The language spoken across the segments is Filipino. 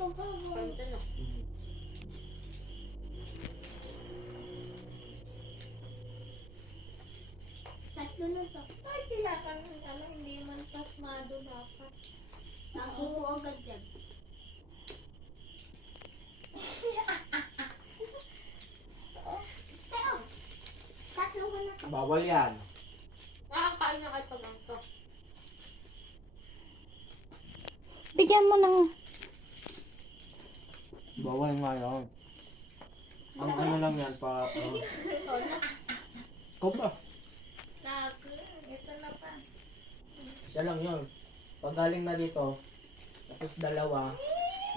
Ganda na. Tatlo na to. Ay, tilakan ng hindi man pasmado dapat. Naguto agad yan. Teo, tatlo ka na to. Bawal yan. Nakakain na kayo pag ganito. Bigyan mo ng... Bawal nga yun. Ang ano lang yan pa... Ikaw ba? Sabi, ito na pa. Isa lang yun. Pag galing na dito, tapos dalawa,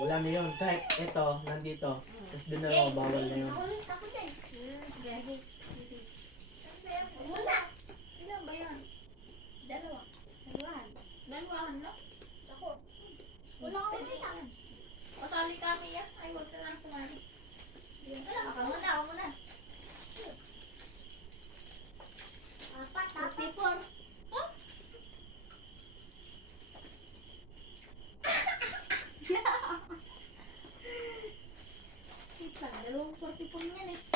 wala na yun. Kahit ito, nandito, tapos dalawa, bawal na yun. Ako ulit, ako din. Ready? Muna. Ilan ba yan? Dalawa. Dalawahan. Dalawahan na. Ako. Wala akong isa. Masali kami yan. Ay, huwag ka lang sumali. Ako muna, ako muna. Apat, apat. 44. Huh? Wait lang, dalawang 44 yan eh.